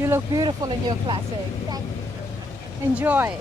You look beautiful in your classic. Enjoy.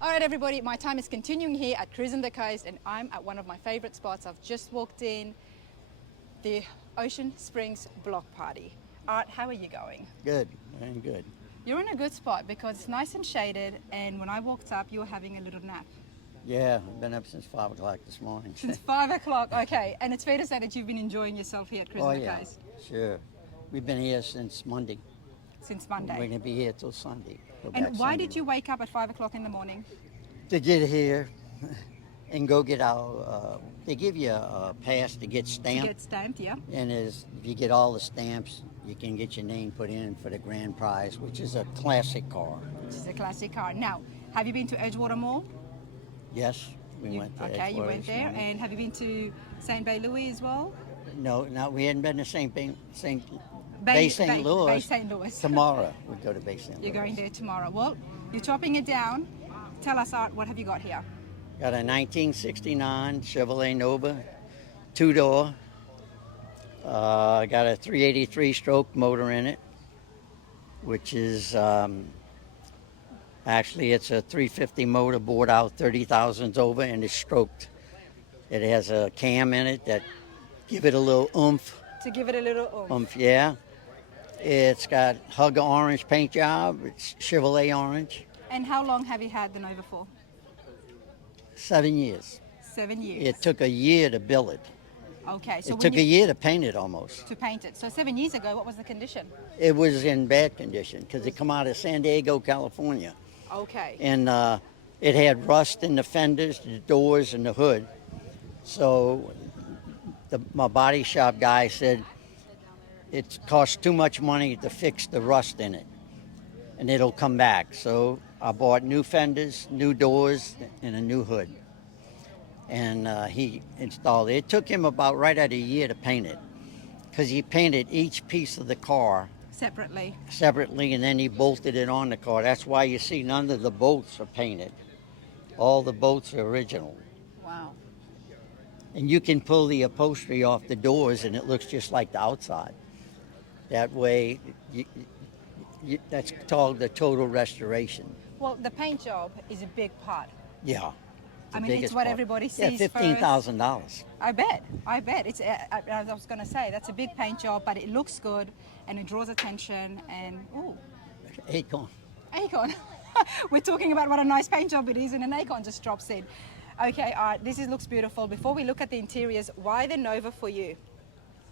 All right, everybody, my time is continuing here at Cruisin the Coast, and I'm at one of my favorite spots. I've just walked in, the Ocean Springs Block Party. Art, how are you going? Good, and good. You're in a good spot because it's nice and shaded, and when I walked up, you were having a little nap. Yeah, I've been up since 5 o'clock this morning. Since 5 o'clock, okay. And it's fair to say that you've been enjoying yourself here at Cruisin the yeah, Coast. sure. We've been here since Monday. Since We're Monday. going to be here till Sunday. Go And back why Sunday. did you wake up at 5 o'clock in the morning? To get here and go get our, they give you a pass to get To stamped. get stamped, yeah. And if you get all the stamps, you can get your name put in for the grand prize, which is a classic car. Which is a classic car. Now, have you been to Edgewater Mall? Yes, we You- went to okay, you Edgewater went this there. morning. And have you been to St. Bay Louis as well? No, we hadn't been to St. Bay Bay St. Bay Louis. St. Louis. Tomorrow we go to Bay St. Louis. You're going there tomorrow. Well, you're chopping it down. Tell us, Art, what have you got here? Got a 1969 Chevrolet Nova, two-door. Got a 383 stroke motor in it, which is actually it's a 350 motor, bored out 30,000s over, and it's stroked. It has a cam in it that give it a little oomph. To give it a little oomph. Yeah. It's got Hugger orange paint job. It's Chevrolet orange. And how long have you had the Nova for? 7 years. 7 years. It took a year to build it. Okay, so It when took you, a year to paint it almost. to paint it. So 7 years ago, what was the condition? It was in bad condition because it come out of San Diego, California. Okay. And it had rust in the fenders, the doors, and the hood. So my body shop guy said it costs too much money to fix the rust in it, and it'll come back. So I bought new fenders, new doors, and a new hood. And he installed it. It took him about right at a year to paint it because he painted each piece of the car Separately. separately, and then he bolted it on the car. That's why you see none of the bolts are painted. All the bolts are original. Wow. And you can pull the upholstery off the doors and it looks just like the outside. That way, that's called the total restoration. Well, the paint job is a big part. Yeah. I mean, it's what everybody sees Yeah, $15,000. I bet. It's. I was going to say that's a big paint job, but it looks good and it draws attention. And ooh, Acorn. Acorn. We're talking about what a nice paint job it is, and an Acorn just drops in. Okay, this looks beautiful. Before we look at the interiors, why the Nova for you?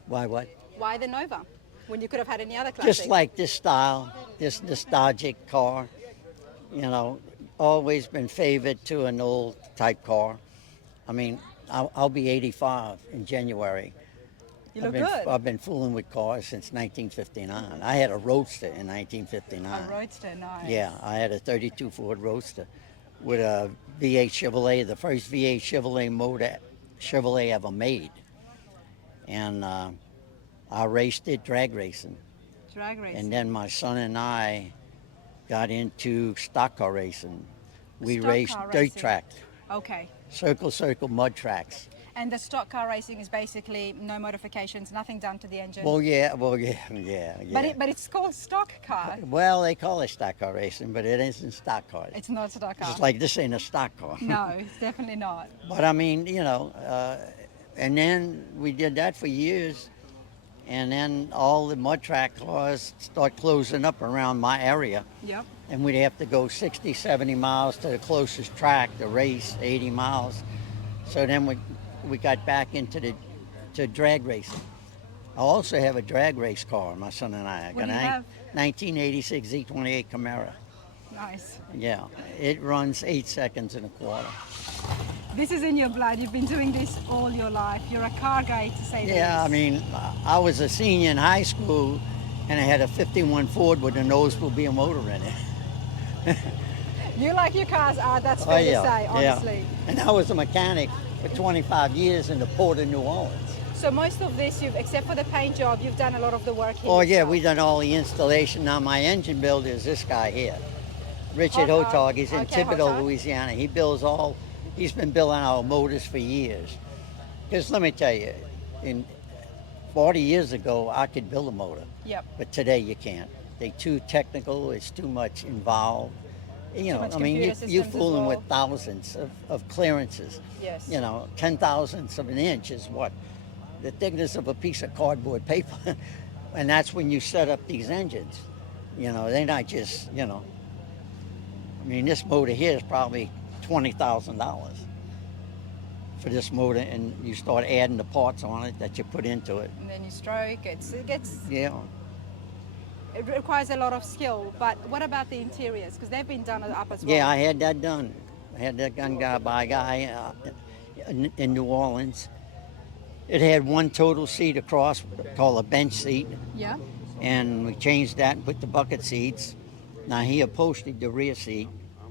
Why what? Why the Nova when you could have had any other classic? Just like this style, this nostalgic car. You know, always been favored to an old type car. I mean, I'll be 85 in January. You look good. I've been fooling with cars since 1959. I had a Roadster in 1959. A Roadster, nice. Yeah, I had a 32 Ford Roadster with a V8 Chevrolet, the first V8 Chevrolet motor Chevrolet ever made. And I raced it, drag racing. Drag racing. And then my son and I got into stock car racing. We Stock raced car dirt racing. track, Okay. circle mud tracks. And the stock car racing is basically no modifications, nothing done to the engine. yeah. But it's called stock car. Well, they call it stock car racing, but it isn't stock cars. It's not stock car. It's like this ain't a stock car. No, it's definitely not. But I mean, and then we did that for years, and then all the mud track cars start closing up around my area. Yep. And we'd have to go 60, 70 miles to the closest track to race 80 miles. So then we got back into to drag racing. I also have a drag race car, my son and I. What do you have? 1986 Z28 Camaro. Nice. Yeah, it runs 8 seconds and a quarter. This is in your blood. You've been doing this all your life. You're a car guy, to say the least. Yeah, I mean, I was a senior in high school, and I had a 51 Ford with a nose-wheel motor in it. You like your cars, Art, that's fair to say, honestly. Yeah. And I was a mechanic for 25 years in the Port of New Orleans. So most of this, except for the paint job, you've done a lot of the work here. Oh yeah, yourself. we've done all the installation. Now my engine builder is this guy here, Richard Hotog. He's in Thibodeau, Louisiana. He's been building our motors for years. Because let me tell you, 40 years ago, I could build a motor. Yep. But today you can't. They're too technical. It's too much involved. You're fooling with thousands of clearances. Yes. 10 thousandths of an inch is what? The thickness of a piece of cardboard paper. And that's when you set up these engines. They're not just, this motor here is probably $20,000 for this motor, and you start adding the parts on it that you put into it. And then you stroke, it gets... Yeah. It requires a lot of skill, but what about the interiors? Because they've been done up as well. Yeah, I had that done. I had that done by a guy in New Orleans. It had one total seat across called a bench seat. Yeah. And we changed that and put the bucket seats. Now he upholstered the rear seat.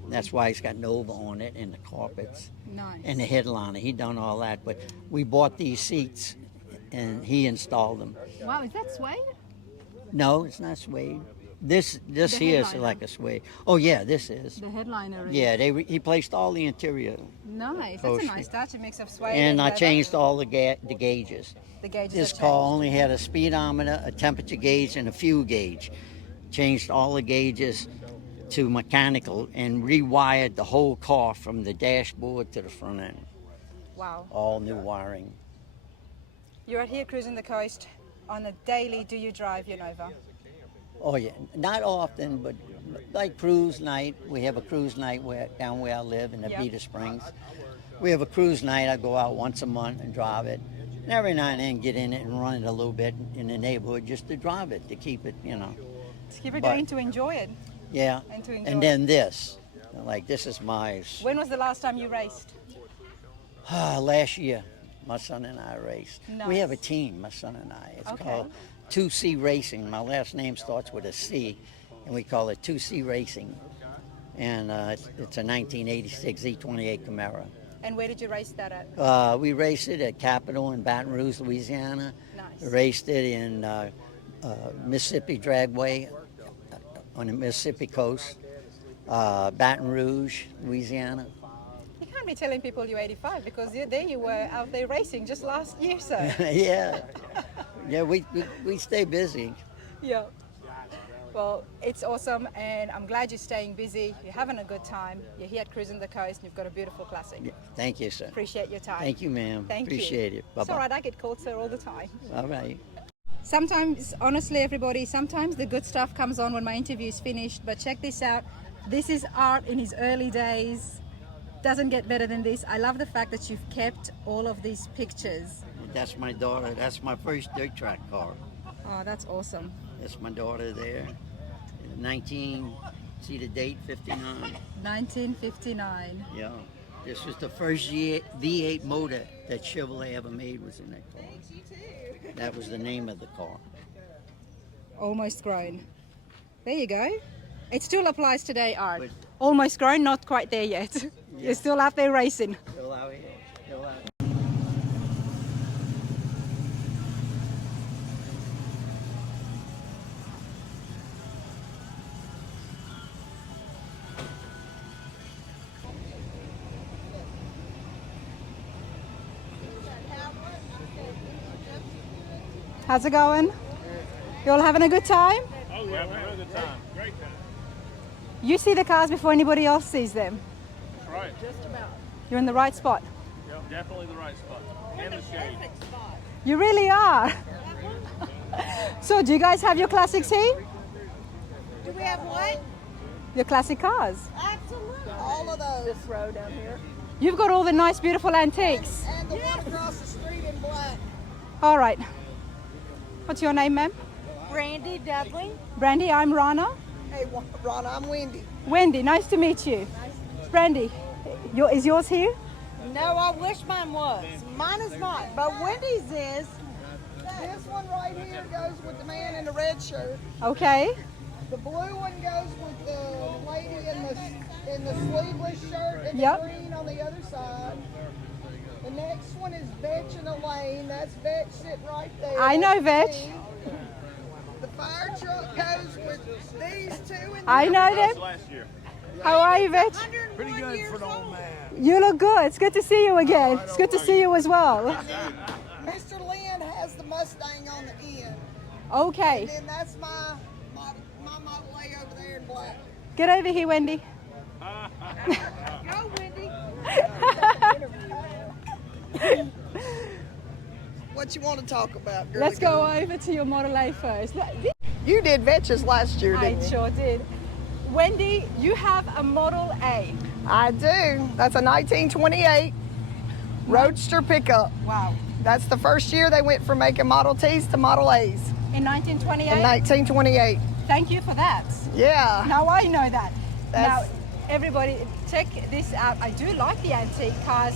That's why he's got Nova on it and the carpets. Nice. And the headliner. He done all that. But we bought these seats and he installed them. Wow, is that suede? No, it's not suede. This here is like a suede. Oh yeah, this is. The headliner is. Yeah, he placed all the interior. Nice. That's a nice touch. A mix of suede and I changed all the gauges. The gauges. This car only had a speedometer, a temperature gauge, and a fuel gauge. Changed all the gauges to mechanical and rewired the whole car from the dashboard to the front end. Wow. All new wiring. You're out here cruising the coast. On a daily, do you drive your Nova? Oh yeah, not often, but like cruise night. We have a cruise night down where I live in Abita Springs. We have a cruise night. I go out once a month and drive it. And every now and then get in it and run it a little bit in the neighborhood just to drive it, to keep it, To keep it going, to enjoy it. Yeah. And then this. Like this is my... When was the last time you raced? Last year. My son and I raced. Nice. We have a team, my son and I. It's called 2C Racing. My last name starts with a C, and we call it 2C Racing. And it's a 1986 Z28 Camaro. And where did you race that at? We raced it at Capitol in Baton Rouge, Louisiana. Nice. We raced it in Mississippi Dragway on the Mississippi coast, Baton Rouge, Louisiana. You can't be telling people you're 85 because there you were out there racing just last year, sir. Yeah, we stay busy. Yeah. Well, it's awesome, and I'm glad you're staying busy. You're having a good time. You're here at Cruising the Coast, and you've got a beautiful classic. Yeah, thank you, sir. Appreciate your time. Thank you, ma'am. Appreciate it. Bye-bye. It's all right. I get called sir all the time. All right. Sometimes, honestly, everybody, sometimes the good stuff comes on when my interview is finished, but check this out. This is Art in his early days. Doesn't get better than this. I love the fact that you've kept all of these pictures. That's my daughter. That's my first dirt track car. Oh, that's awesome. That's my daughter there. See the date, 59. 1959. Yeah. This was the first V8 motor that Chevrolet ever made, was in that car. That was the name of the car. Almost grown. There you go. It still applies today, Art. Almost grown, not quite there yet. Yeah. You're still out there racing. Still out here. Still out. How's it going? You all having a good time? Oh, yeah, we're having a good time. Great time. You see the cars before anybody else sees them. That's right. Just about. You're in the right spot. Yep, definitely the right spot. And the shade. Perfect spot. You really are. So do you guys have your classics here? Do we have what? Your classic cars? Absolutely. All of those. This row down here. You've got all the nice, beautiful antiques. And the one across the street in black. All right. What's your name, ma'am? Brandy Dudley. Brandy, I'm Rana. Hey, Ron, I'm Wendy. Wendy, nice to meet you. Brandy, is yours here? No, I wish mine was. Mine is not, but Wendy's is. This one right here goes with the man in the red shirt. Okay. The blue one goes with the lady in the sleeveless shirt and Yep. the green on the other side. The next one is Vetch and Elaine. That's Vetch sitting right there. I know That's Vetch. me. The fire truck goes with these two. And I know That's them. last year. How are you, Vetch? Pretty good for an old man. You look good. It's good to see you again. It's good to see you as well. Mr. Lynn has the Mustang on the end. Okay. And then that's my Model A over there in black. Get over here, Wendy. Go, Wendy. What you want to talk about, girlie? Let's go over to your Model A first. You did Vetch's last year, I didn't you? sure did. Wendy, you have a Model A. I do. That's a 1928 Roadster pickup. Wow. That's the first year they went from making Model Ts to Model A's In 1928? in 1928. Thank you for that. Yeah. Now I know that. That's- Now, everybody, check this out. I do like the antique cars.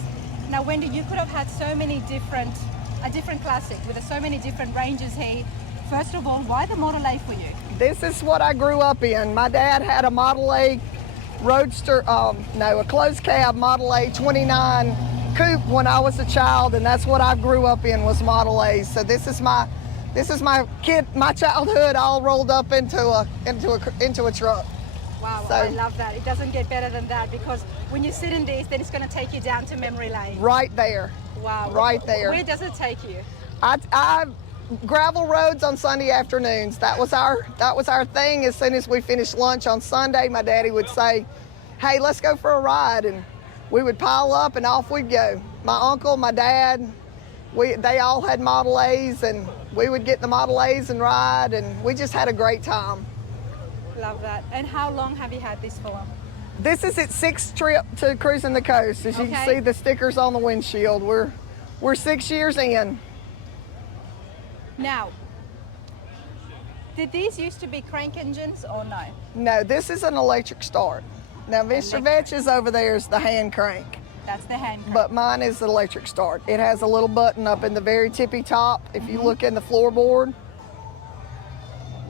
Now, Wendy, you could have had so many a different classic with so many different ranges here. First of all, why the Model A for you? This is what I grew up in. My dad had a Model A Roadster, a closed cab Model A 29 coupe when I was a child, and that's what I grew up in was Model A's. So this is my childhood all rolled up into a truck. Wow, So- I love that. It doesn't get better than that because when you sit in this, then it's going to take you down to memory lane. Right there. Wow. Right there. Where does it take you? I gravel roads on Sunday afternoons. That was our thing. As soon as we finished lunch on Sunday, my daddy would say, "Hey, let's go for a ride," and we would pile up and off we'd go. My uncle, my dad, they all had Model A's, and we would get the Model A's and ride, and we just had a great time. Love that. And how long have you had this for? This is its sixth trip to Cruising the Coast. As you can Okay. see the stickers on the windshield. We're 6 years in. Now, did these used to be crank engines or no? No, this is an electric start. Now, Mr. Vetch's over there is the hand crank, That's the hand crank. but mine is the electric start. It has a little button up in the very tippy top. If you look in the floorboard,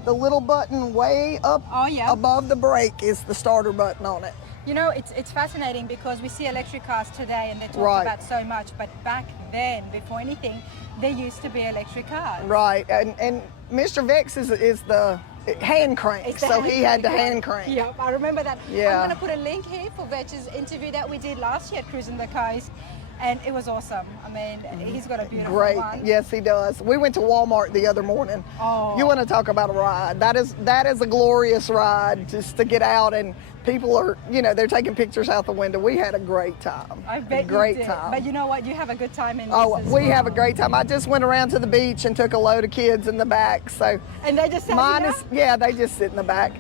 the little button way up Oh, yeah. above the brake is the starter button on it. You know, it's fascinating because we see electric cars today and they talk Right. about so much, but back then, before anything, there used to be electric cars. Right, and Mr. Vex is the hand crank, It's the so he had the one. hand crank. Yep, I remember that. Yeah. I'm going to put a link here for Vetch's interview that we did last year at Cruising the Coast, and it was awesome. I mean, he's got a beautiful Great, one. yes he does. We went to Walmart the other morning. Oh. You want to talk about a ride? That is a glorious ride, just to get out and people are, they're taking pictures out the window. We had a great time. I bet great you did. time. But you know what? You have a good time in this Oh, as we well. have a great time. I just went around to the beach and took a load of kids in the back. So And they just sat mine you is, down? yeah, they just sit in the back.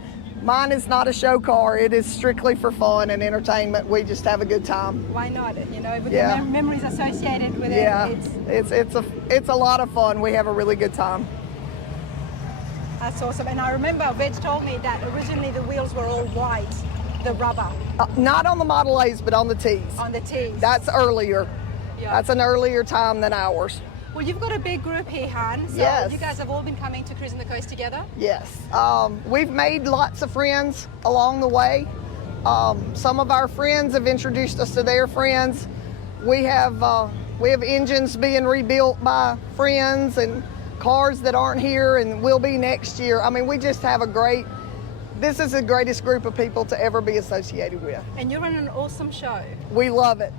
Mine is not a show car. It is strictly for fun and entertainment. We just have a good time. Why not? You know, with Yeah. the memories associated with Yeah, it. it's a lot of fun. We have a really good time. That's awesome. And I remember Vetch told me that originally the wheels were all white, the rubber Not on the Model A's, but on the T's. on the T's. That's earlier. Yeah. That's an earlier time than ours. Well, you've got a big group here, Han. So Yes. you guys have all been coming to Cruising the Coast together? Yes. We've made lots of friends along the way. Some of our friends have introduced us to their friends. We have engines being rebuilt by friends and cars that aren't here and will be next year. I mean, we just have this is the greatest group of people to ever be associated with. And you're on an awesome show. We love it.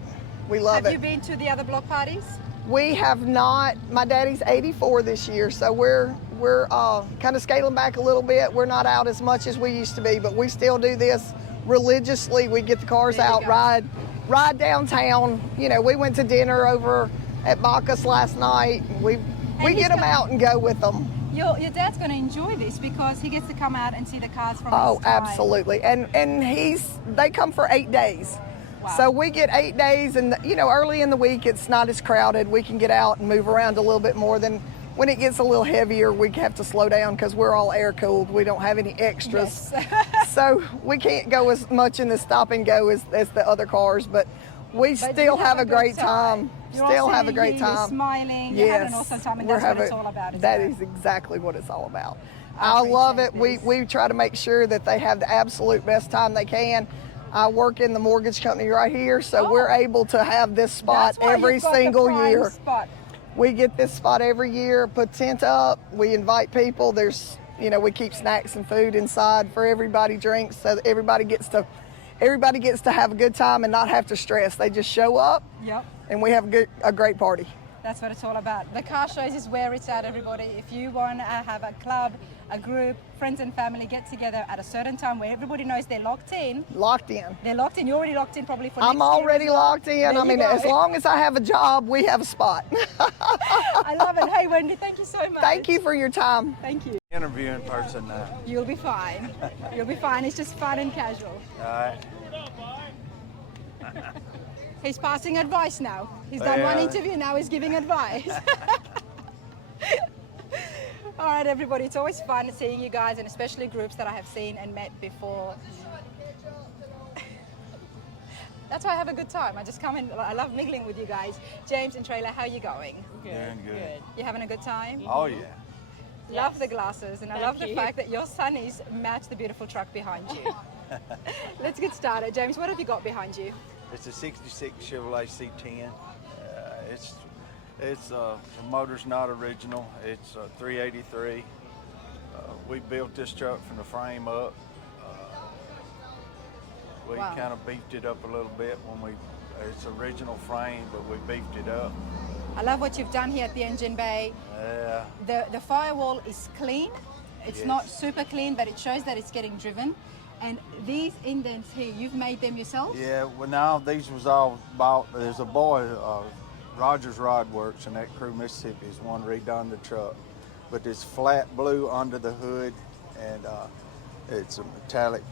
We love Have it. you been to the other block parties? We have not. My daddy's 84 this year, so we're kind of scaling back a little bit. We're not out as much as we used to be, but we still do this religiously. We get the cars There you out, go. ride downtown. You know, we went to dinner over at Bacchus last night. We he's get them got- out and go with them. Your dad's going to enjoy this because he gets to come out and see the cars from Oh, his time. absolutely. And they come for 8 days. Wow. So we get 8 days, and you know, early in the week it's not as crowded. We can get out and move around a little bit more. Than when it gets a little heavier, we have to slow down because we're all air cooled. We don't have any extras. Yes. So we can't go as much in the stop and go as the other cars, but we But still you have a good great time. You're Still all have a sitting great here, You're time. smiling. You're having an awesome time, and that's what it's all about. That isn't it? is exactly what it's all about. I I love it. appreciate We this. try to make sure that they have the absolute best time they can. I work in the mortgage company right here, so Oh. we're able to have this spot That's why every you've got the single prime year. Spot. We get this spot every year, put tent up, we invite people. There's, you know, we keep snacks and food inside for everybody, drinks, so that everybody gets to have a good time and not have to stress. They just show up Yep. and we have a great party. That's what it's all about. The car shows is where it's at, everybody. If you want to have a club, a group, friends and family get together at a certain time where everybody knows they're locked in. Locked in. They're locked in. You're already locked in probably for next I'm year already as well. locked in. There I you mean, go. as long as I have a job, we have a spot. I love it. Hey, Wendy, thank you so much. Thank you for your time. Thank you. Interviewing person now. You'll be fine. You'll be fine. It's just fun and casual. All right. He's passing advice now. He's done one Yeah. interview, now he's giving advice. All right, everybody, it's always fun seeing you guys, and especially groups that I have seen and met before. That's why I have a good time. I just come in, I love mingling with you guys. James and Trailer, how are you going? Doing good. You having a good time? Oh yeah. Love the glasses, and I love the you. fact that your sunnies match the beautiful truck behind you. Let's get started. James, what have you got behind you? It's a '66 Chevrolet C10. The motor's not original. It's a 383. We built this truck from the frame up. We Wow. kind of beefed it up a little bit it's original frame, but we beefed it up. I love what you've done here at the engine bay. The firewall is clean. It's Yes. not super clean, but it shows that it's getting driven. And these indents here, you've made them yourself? Yeah, well now these was all bought. There's a boy, Rogers Rod Works in that Crew, Mississippi, is one redone the truck. But it's flat blue under the hood, and it's a metallic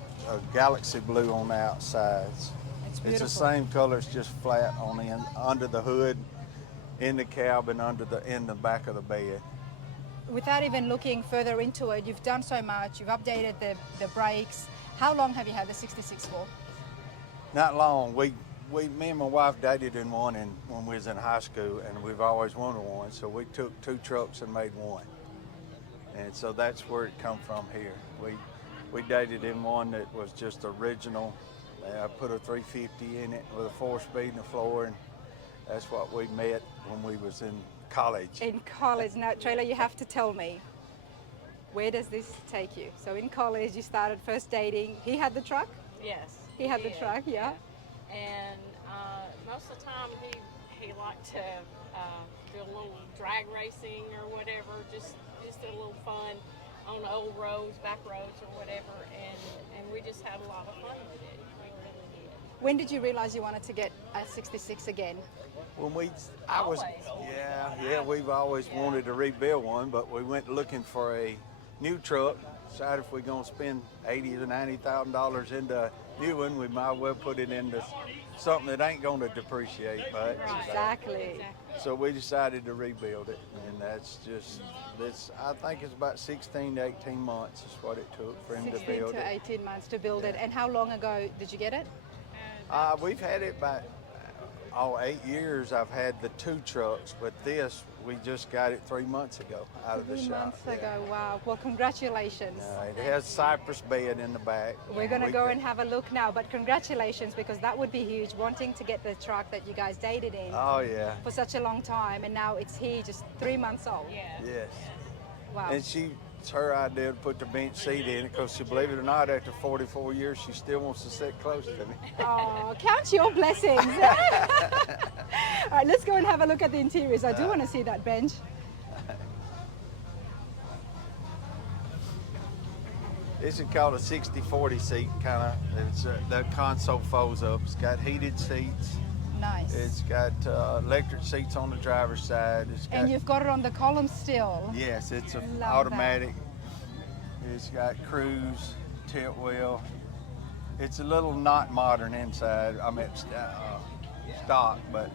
galaxy blue on the outsides. It's It's beautiful. the same color, it's just flat on the under the hood, in the cab, and in the back of the bed. Without even looking further into it, you've done so much. You've updated the brakes. How long have you had the 66 for? Not long. Me and my wife dated in one when we was in high school, and we've always wanted one. So we took 2 trucks and made one, and so that's where it come from here. We dated in one that was just original. I put a 350 in it with a 4-speed in the floor, and that's what we met when we was in college. In college. Now, Trailer, you have to tell me, where does this take you? So in college, you started first dating. He had the truck? Yes. He had the did, truck, yeah. And most of the time he liked to do a little drag racing or whatever, just a little fun on the old roads, back roads or whatever, and we just had a lot of fun with it. We really did. When did you realize you wanted to get a 66 again? Always. We've always wanted to rebuild one, but we went looking for a new truck. Decided if we're gonna spend $80,000 to $90,000 into a new one, we might as well put it into something that ain't gonna depreciate much. Exactly. So we decided to rebuild it, and I think it's about 16 to 18 months is what it took for him to 16 build to it. 18 months to build it. And how long ago did you get it? We've had it about 8 years. I've had the 2 trucks, but this we just got it 3 months ago out of the 3 shop. months Yeah. ago. Wow. Well, congratulations. It has cypress bed in the back. We're going to go and have a look now, but congratulations, because that would be huge, wanting to get the truck that you guys dated in Oh yeah, for such a long time, and now it's here just 3 months old. Yeah. yes. Wow. And she it's her idea to put the bench seat in it because, believe it or not, after 44 years, she still wants to sit close to me. Oh, count your blessings. All right, let's go and have a look at the interiors. I do want to see that bench. This is called a 60-40 seat, kind of. It's the console folds up. It's got heated seats. Nice. It's got electric seats on the driver's side. It's got, And you've got it on the column still. yes, it's an Love automatic. It's got cruise, tilt wheel. It's a little not modern inside. I mean, stock, but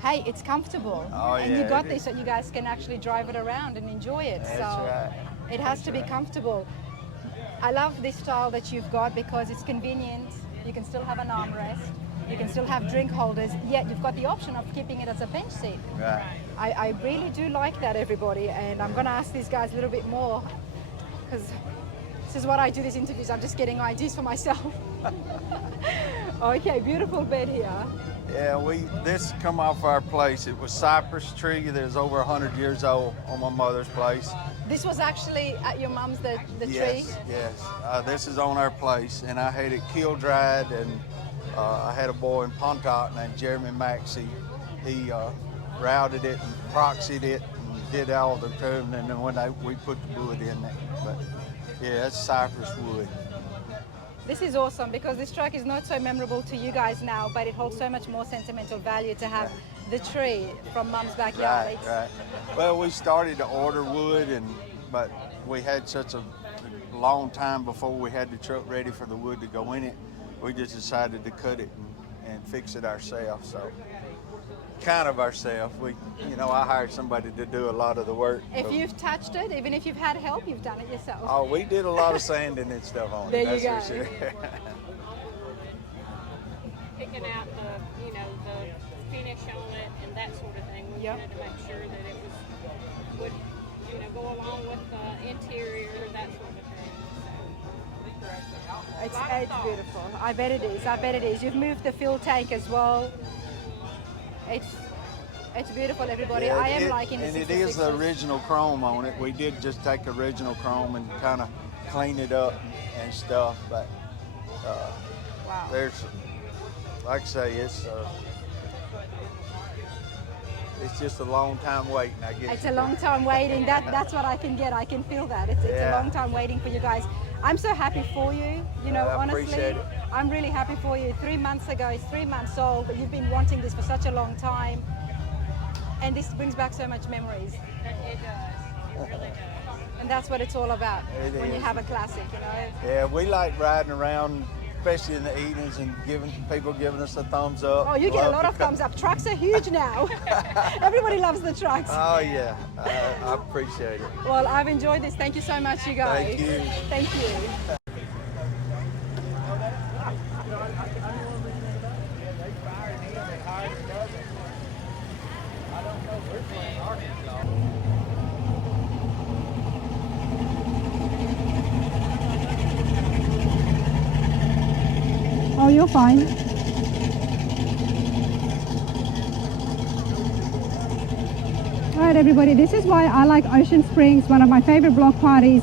Hey, it's comfortable. Oh, and you yeah, got it this is. so you guys can actually drive it around and enjoy it. That's so right. it has to be comfortable. I love this style that you've got because it's convenient. You can still have an armrest. You can still have drink holders, yet you've got the option of keeping it as a bench seat. right. I really do like that, everybody, and I'm going to ask these guys a little bit more because this is what I do these interviews. I'm just getting ideas for myself. Okay, beautiful bed here. Yeah, this come off our place. It was cypress tree that was over 100 years old on my mother's place. This was actually at your mum's, the tree? Yes, yes. This is on our place, and I had it kiln dried, and I had a boy in Pontoc named Jeremy Maxey. He routed it and proxied it and did all the term, and then when we put the wood in it. But yeah, it's cypress wood. This is awesome because this truck is not so memorable to you guys now, but it holds so much more sentimental value to have the tree from Mum's backyard. Right, right. Well, we started to order wood, but we had such a long time before we had the truck ready for the wood to go in it. We just decided to cut it and fix it ourselves. So, kind of ourselves. I hired somebody to do a lot of the work. If you've touched it, even if you've had help, you've done it yourself. Oh, we did a lot of sanding and stuff on There it. you That's for go. sure. Picking out the finish on it and that sort of thing. We Yep. wanted to make sure that it would go along with the interior, that sort of thing. So, It's beautiful. I bet it is. I bet it is. You've moved the fuel tank as well. It's beautiful, everybody. Yeah, I am liking the and it is the 66s. original chrome on it. We did just take original chrome and kind of clean it up and stuff. But Wow. there's, like I say, it's just a long time waiting. I guess. It's a long time waiting. That's what I can get. I can feel that. It's a Yeah. long time waiting for you guys. I'm so happy for you. I Honestly, appreciate it. I'm really happy for you. 3 months ago, it's 3 months old, but you've been wanting this for such a long time. And this brings back so much memories. it does. It really does. And that's what it's all about It when you is. have a classic, Yeah, we like riding around, especially in the evenings, and giving us a thumbs up. Oh, you get a Love lot to of come- thumbs up. Trucks are huge now. Everybody loves the trucks. Oh yeah, I appreciate it. Well, I've enjoyed this. Thank you so much, you guys. Thank you. Thank you. Oh, you're fine. All right, everybody, this is why I like Ocean Springs, one of my favorite block parties.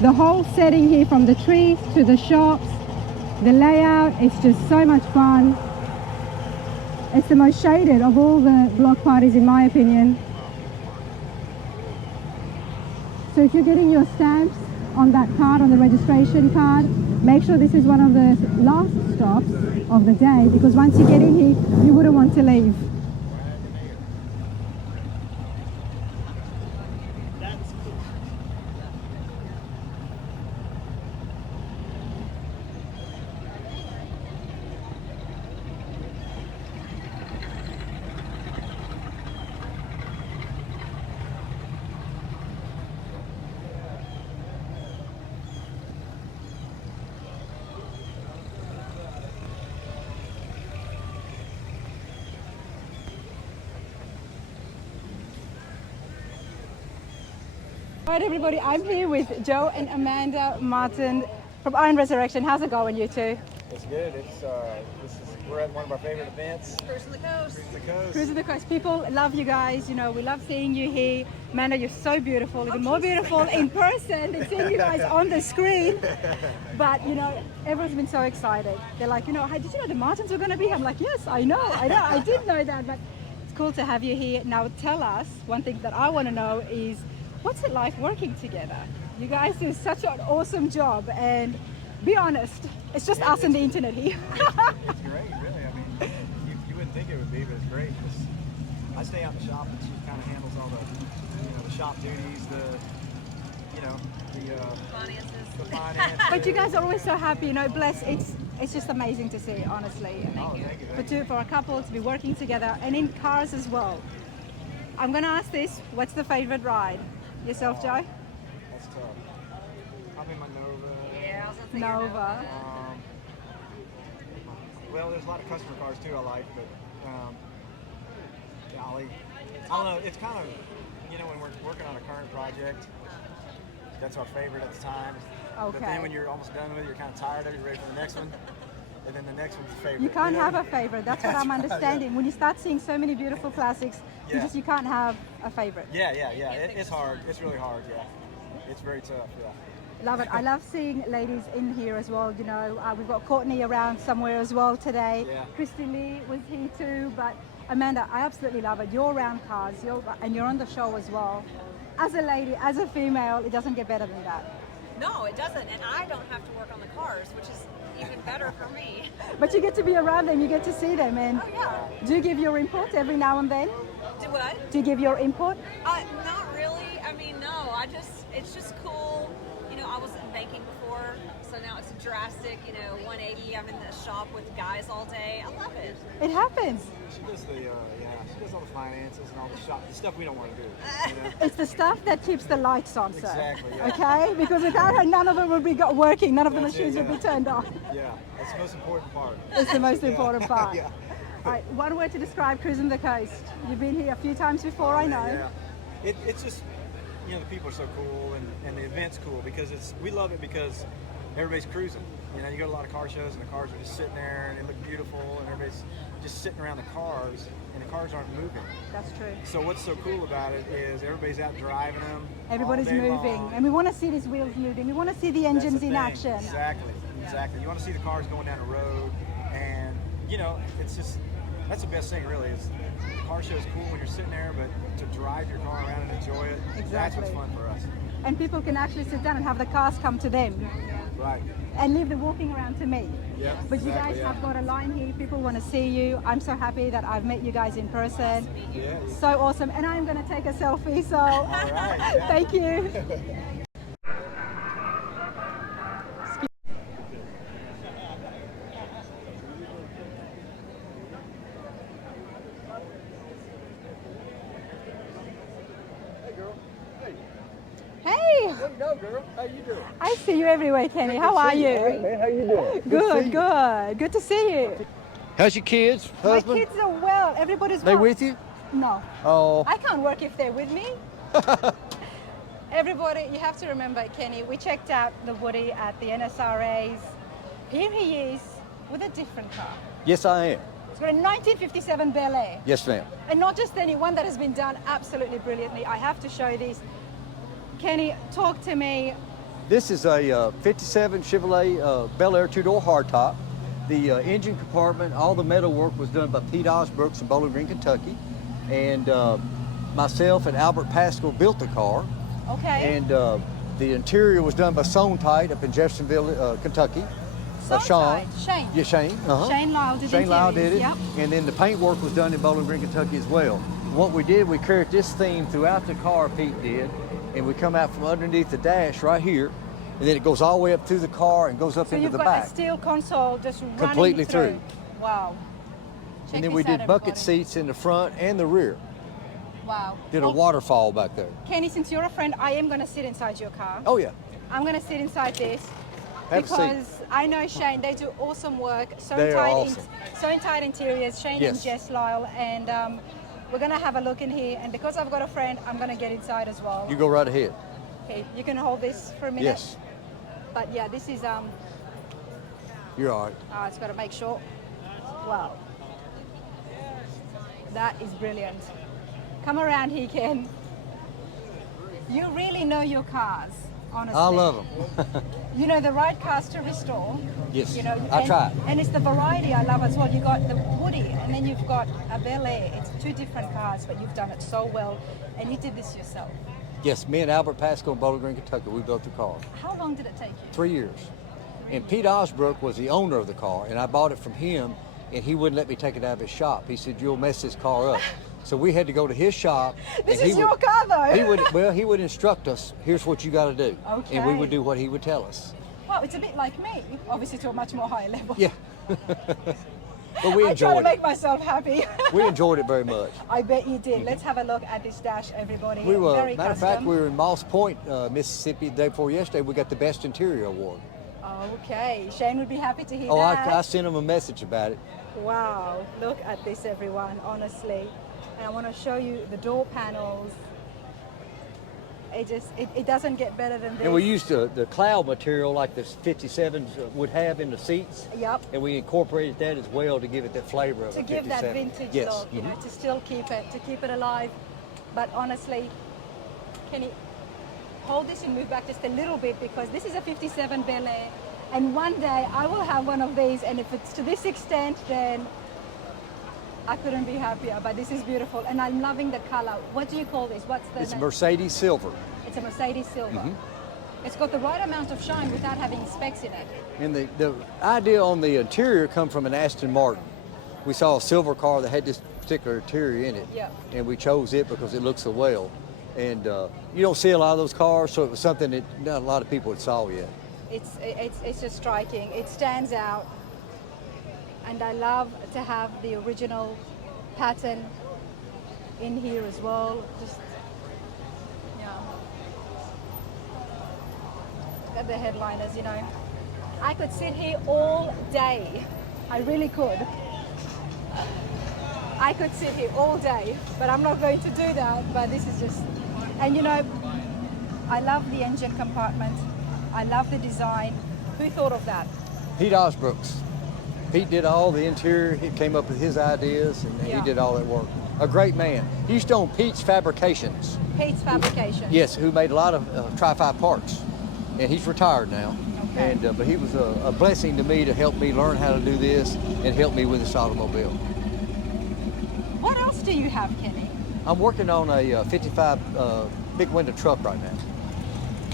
The whole setting here, from the trees to the shops, the layout, it's just so much fun. It's the most shaded of all the block parties, in my opinion. So if you're getting your stamps on that card, on the registration card, make sure this is one of the last stops of the day, because once you get in here, you wouldn't want to leave. All right, everybody, I'm here with Joe and Amanda Martin from Iron Resurrection. How's it going, you two? It's good. This is We're at one of our favorite events. Cruising the coast. Cruisin' the Coast. Cruising the coast. People love you guys. You know, we love seeing you here. Amanda, you're so beautiful. Even more beautiful in person than seeing you guys on the screen. But, you know, everyone's been so excited. They're like, you know, hey, did you know the Martins were going to be here? I'm like, yes, I know. I did know that. But it's cool to have you here. Now, tell us, one thing that I want to know is, what's it like working together? You guys do such an awesome job. And be honest, it's just us and the internet here. It's great, really. I mean, you wouldn't think it would be, but it's great. I stay out in the shop, and she kind of handles all the shop duties, the finances. But you guys are always so happy, you know, bless. It's just amazing to see, honestly. Thank you. For a couple to be working together and in cars as well. I'm gonna ask this: what's the favorite ride? Yourself, Joe? That's tough. Probably my Nova. Yeah, I was gonna say Nova. Well, there's a lot of customer cars too I like, but golly, I don't know. It's kind of, you know, when we're working on a current project, that's our favorite at the time. But Okay. then when you're almost done with it, you're kind of tired of it, you're ready for the next one. And then the next one's the favorite. You can't know? have a favorite. That's what I'm That's right, understanding. When you start seeing so many beautiful classics, Yeah. you can't have a favorite. Yeah. It's hard. It's really hard, yeah. It's very tough, yeah. Love it. I love seeing ladies in here as well. You know, we've got Courtney around somewhere as well today. Yeah. Christy Lee was here too. But Amanda, I absolutely love it. You're around cars, and you're on the show as well. As a lady, as a female, it doesn't get better than that. No, it doesn't, and I don't have to work on the cars, which is even better for me. But you get to be around them, you get to see them, and Oh yeah. do you give your input every now and then? Do what? Do you give your input? Not really. I mean, no. It's just cool. You know, I was in banking before, so now it's a drastic, 180. I'm in the shop with guys all day. I love it. It happens. She does she does all the finances and all the stuff we don't want to do. You know? It's the stuff that keeps the lights on, sir. Exactly, yeah. Okay? Because without her, none of it would be working. None of the That's it, machines would yeah. be turned on. Yeah, that's the most important part. It's the most important part. Yeah. All right, one word to describe Cruisin' the Coast. You've been here a few times before, I know. Yeah. It's just, the people are so cool and the event's cool because we love it because everybody's cruising. You know, you go to a lot of car shows and the cars are just sitting there and they look beautiful and everybody's just sitting around the cars and the cars aren't moving. That's true. So what's so cool about it is everybody's out driving them. Everybody's all day moving, long. and we want to see these wheels moving. We want to see the That's engines the in thing. action. Exactly. You want to see the cars going down the road, and it's just that's the best thing really. Is the car show is cool when you're sitting there, but to drive your car around and enjoy it, that's what's Exactly. fun for us. And people can actually sit down and have the cars come to them Right. and leave the walking around to me. Yeah. But you exactly, guys yeah. have got a line here. People want to see you. I'm so happy that I've met you guys in person. Yeah. So awesome. And I'm going to take a selfie. So right, yeah. thank you. Hey, What you know, girl? How you doing? I see you everywhere, Kenny. How are you? Man, how you doing? Good, good. Good to see you. How's your kids, husband? My kids are well. Everybody's They well. with you? No. Oh, I can't work if they're with me. Everybody, you have to remember, Kenny, we checked out the Woody at the NSRA's. Here he is with a different car. yes, I am. It's got a 1957 Bel Air. Yes, ma'am. And not just any one that has been done absolutely brilliantly. I have to show this. Kenny, talk to me. This is a 57 Chevrolet Bel Air two-door hardtop. The engine compartment, all the metal work was done by Pete Osbrooks in Bowling Green, Kentucky. And myself and Albert Pascal built the car. Okay. And the interior was done by Sewn Tight up in Jeffersonville, Kentucky. Sewn Sean. Tight. Shane. Yeah, Shane. Uh-huh. Shane Lyle did Shane Lyle did it. interiors, yep. And then the paint work was done in Bowling Green, Kentucky as well. What we did, we carried this theme throughout the car, Pete did, and we come out from underneath the dash right here, and then it goes all the way up through the car and goes up So into you've the got back. a steel console just running Completely through. Wow. Check And then this we out, did bucket everybody. seats in the front and the rear. Wow. Did a Well, waterfall back there. Kenny, since you're a friend, I am going to sit inside your car. Oh yeah. I'm going to sit inside this Have a seat. because I know Shane. They do awesome work. They are awesome. Sewn tight interiors. Shane Yes. and Jess Lyle, and we're going to have a look in here. And because I've got a friend, I'm going to get inside as well. You go right ahead. Okay, you can hold this for a minute. Yes. But yeah, this is You're all right. it's got to make sure. Wow. That is brilliant. Come around here, Ken. You really know your cars, honestly. I love them. You know the right cars to restore. Yes, You know, I try. And it's the variety I love as well. You got the Woody, and then you've got a Bel Air. It's two different cars, but you've done it so well, and you did this yourself. Yes, me and Albert Pasco in Bowling Green, Kentucky, we built the car. How long did it take you? 3 years. And Pete Osbrook was the owner of the car, and I bought it from him, and he wouldn't let me take it out of his shop. He said, "You'll mess this car up." So we had to go to his shop. This and is your car, though. He would instruct us, "Here's what you got to do." Okay. And we would do what he would tell us. Well, it's a bit like me, obviously to a much more higher level. Yeah. But we I try to enjoyed make it. myself happy. We enjoyed it very much. I bet you did. Let's have a look at this dash, everybody. We were, Very matter of custom. fact, we were in Moss Point, Mississippi, the day before yesterday. We got the Best Interior Award. Okay, Shane would be happy to hear Oh, that. I sent him a message about it. Wow, look at this, everyone, honestly. And I want to show you the door panels. It doesn't get better than this. And we used the cloud material like the 57s would have in the seats. Yep. And we incorporated that as well to give it that flavor of To a give 57. that vintage Yes. look, you know, to still keep it alive. But honestly, can you hold this and move back just a little bit, because this is a 57 Bel Air, and one day I will have one of these, and if it's to this extent, then I couldn't be happier. But this is beautiful, and I'm loving the color. What do you call this? What's the It's name? Mercedes Silver. It's a Mercedes silver. It's got the right amount of shine without having specks in it. And the idea on the interior come from an Aston Martin. We saw a silver car that had this particular interior in it. Yeah. And we chose it because it looks so well. And you don't see a lot of those cars, so it was something that not a lot of people had saw yet. It's just striking. It stands out, and I love to have the original pattern in here as well. Just yeah. Look at the headliners. You know, I could sit here all day. I really could. I could sit here all day, but I'm not going to do that. But this is just, and you know, I love the engine compartment. I love the design. Who thought of that? Pete Osbrooks. Pete did all the interior. He came up with his ideas, and Yeah. he did all that work. A great man. He used to own Pete's Fabrications. Pete's Fabrication. Yes, who made a lot of Tri-Fi parts, and he's retired now. Okay. And but he was a blessing to me to help me learn how to do this and help me with this automobile. What else do you have, Kenny? I'm working on a 55 big window truck right now.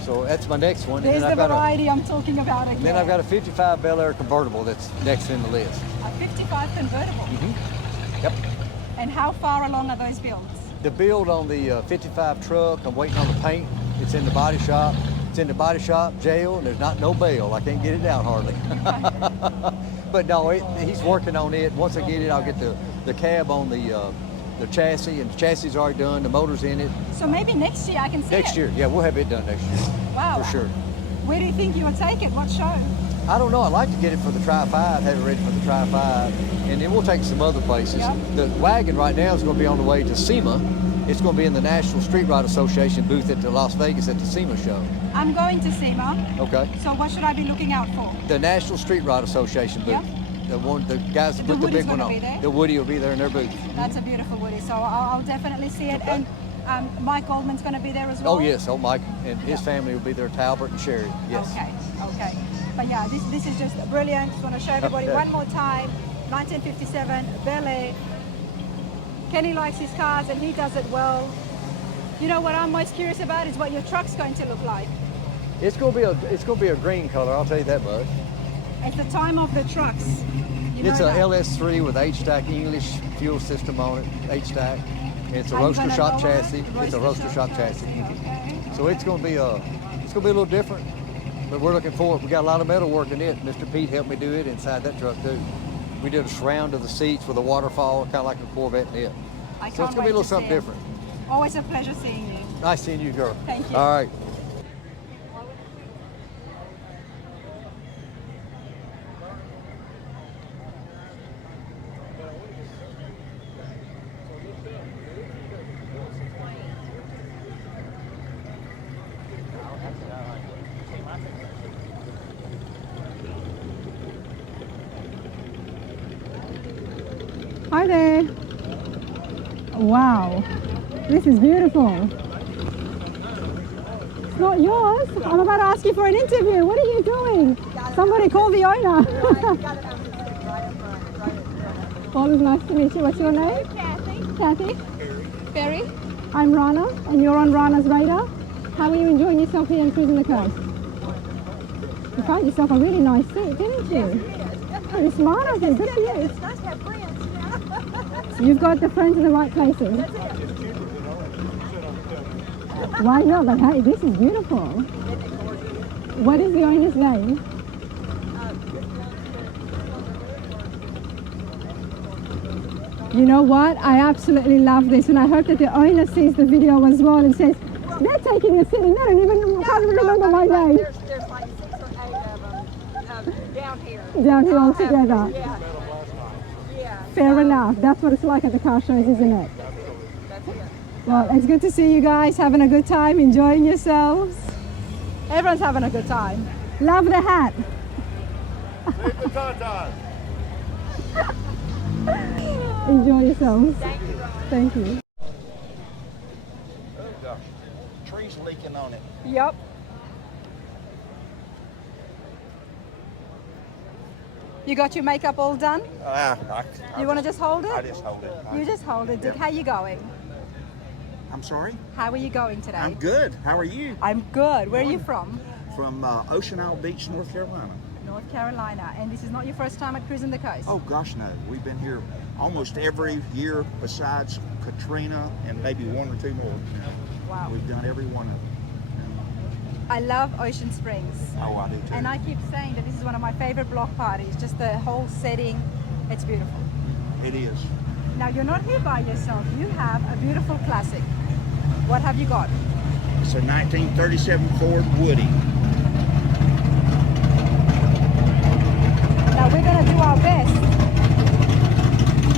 So that's my next one. There's and the I've got variety I'm talking about again. and then I've got a 55 Bel Air convertible that's next in the list. a 55 convertible. Yep. And how far along are those builds? The build on the 55 truck, I'm waiting on the paint. It's in the body shop. It's in the body shop jail, and there's no bail. I can't get it down hardly. But no, he's working on it. Once I get it, I'll get the cab on the chassis, and the chassis is already done. The motor's in it. So maybe next year I can see Next it. year, yeah, we'll have it done next year. Wow. For sure. Where do you think you will take it? What show? I don't know. I'd like to get it for the Tri-5, have it ready for the Tri-5, and then we'll take it some other places. Yep. The wagon right now is going to be on the way to SEMA. It's going to be in the National Street Ride Association booth at the Las Vegas at the SEMA show. I'm going to SEMA. Okay. So what should I be looking out for? The National Street Ride Association booth. Yep. The guys that The put the Woody's big one gonna on. be there? The Woody will be there in their booth. That's a beautiful Woody. So I'll definitely see it. Okay. And Mike Goldman's going to be there as well? Oh yes, Mike and his Yeah. family will be there. Talbert and Sherry. Yes. Okay. But yeah, this is just brilliant. Just want to show everybody Okay. one more time. 1957 Bel Air. Kenny likes his cars and he does it well. You know what I'm most curious about is what your truck's going to look like. It's going to be a green color. I'll tell you that much. It's the time of the trucks. You It's know a that. LS3 with H-stack English fuel system on it. H-stack. It's a Are you roaster gonna shop lower it? chassis. The It's a roaster shop chassis. Okay. So it's going to be a little different, but we're looking forward. We got a lot of metal work in it. Mr. Pete helped me do it inside that truck too. We did a surround of the seats with a waterfall, kind of like a Corvette in it. I So can't it's going to be a wait little to something see it. different. Always a pleasure seeing you. Nice seeing you, girl. Thank you. All right. Hi there. Wow, this is beautiful. It's not yours. I'm about to ask you for an interview. What are you doing? Somebody call the owner. Always nice to meet you. What's your name? Kathy. Perry. I'm Rana, and you're on Rana's radar. How are you enjoying yourself here in Cruising the Coast? You found yourself a really nice seat, didn't you? Oh, you're smart, I think. Good for you. It's nice to have friends, you know? You've got the friends in the right places. That's it. Why not? But hey, this is beautiful. What is the owner's name? You know what? I absolutely love this, and I hope that the owner sees the video as well and says, they're taking a sitting. They don't even can't remember my name. There's like 6 or 8 of them down here. Down here all together. Yeah. Yeah. Fair enough. That's what it's like at the car shows, isn't it? That's it. Well, it's good to see you guys having a good time, enjoying yourselves. Everyone's having a good time. Love the hat. Save the tatas. Enjoy yourselves. Thank you, Ron. Thank you. Oh gosh, trees leaking on it. Yep. You got your makeup all done? You want to just hold it? I just hold it. You just hold it. Dick, how you going? I'm sorry? How are you going today? I'm good. How are you? I'm good. Where are you from? From Ocean Isle Beach, North Carolina. North Carolina. And this is not your first time at Cruising the Coast? Oh gosh, no. We've been here almost every year besides Katrina and maybe 1 or 2 more. Wow. We've done every one of them. I love Ocean Springs. Oh, I do too. And I keep saying that this is one of my favorite block parties. Just the whole setting. It's beautiful. It is. Now, you're not here by yourself. You have a beautiful classic. What have you got? It's a 1937 Ford Woody. Now, we're going to do our best.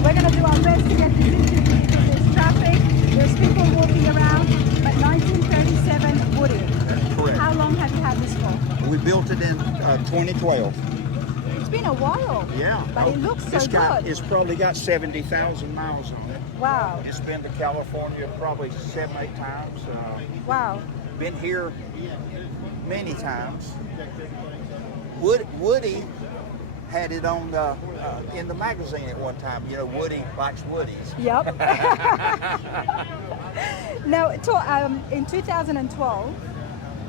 We're going to do our best to get this interview because there's traffic, there's people walking around, but 1937 Woody. That's correct. How long have you had this for? We built it in 2012. It's been a while. Yeah. But it looks so good. It's probably got 70,000 miles on it. Wow. It's been to California probably 7, 8 times. Wow. Been here many times. Woody had it on in the magazine at one time. You know, Woody likes Woodies. Yep. Now, in 2012,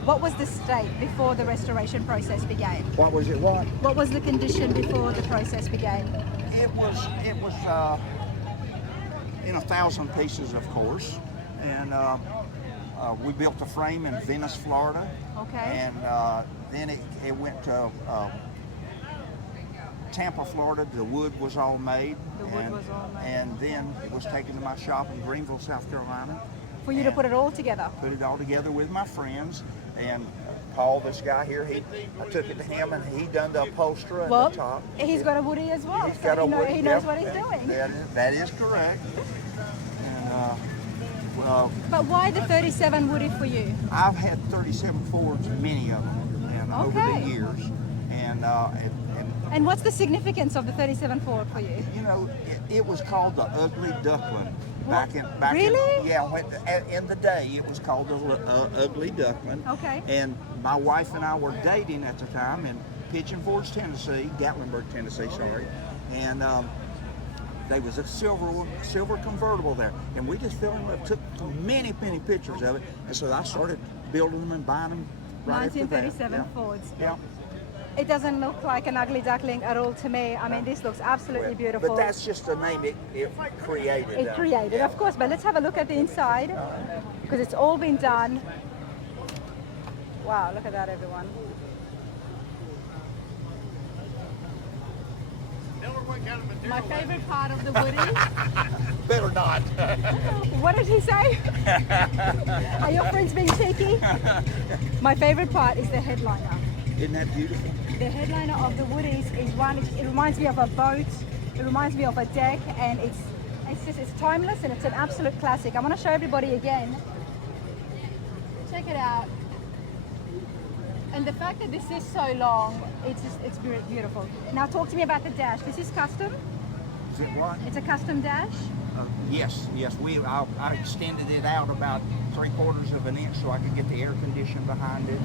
what was the state before the restoration process began? What was it? What? What was the condition before the process began? It was in 1,000 pieces, of course, and we built the frame in Venice, Florida. Okay. And then it went to Tampa, Florida. The wood was all made. And then it was taken to my shop in Greenville, South Carolina. For you to put it all together? Put it all together with my friends. And Paul, this guy here, I took it to him and he done the upholstery and the top. He's got a Woody as well. He's got a Woody. He knows what he's doing. That is correct. And, but why the 37 Woody for you? I've had 37 Fords, many of them, and over the years. And what's the significance of the 37 Ford for you? You know, it was called the Ugly Duckling. In the day, it was called the Ugly Duckling. Okay. And my wife and I were dating at the time in Pigeon Forge, Tennessee, Gatlinburg, Tennessee, sorry. And there was a silver convertible there. And we just fell in love, took many, many pictures of it. And so I started building them and buying them right after that. 1937 Fords. Yeah. It doesn't look like an ugly duckling at all to me. I mean, this looks absolutely beautiful. But that's just the name it created. It created, of course. But let's have a look at the inside because it's all been done. Wow, look at that, everyone. My favorite part of the Woody. Better not. What did he say? Are your friends being cheeky? My favorite part is the headliner. Isn't that beautiful? The headliner of the Woodies is one. It reminds me of a boat. It reminds me of a deck, and it's timeless and it's an absolute classic. I want to show everybody again. Check it out. And the fact that this is so long, it's beautiful. Now talk to me about the dash. This is custom? Is it what? It's a custom dash? Yes. I extended it out about 3/4 of an inch so I could get the air condition behind it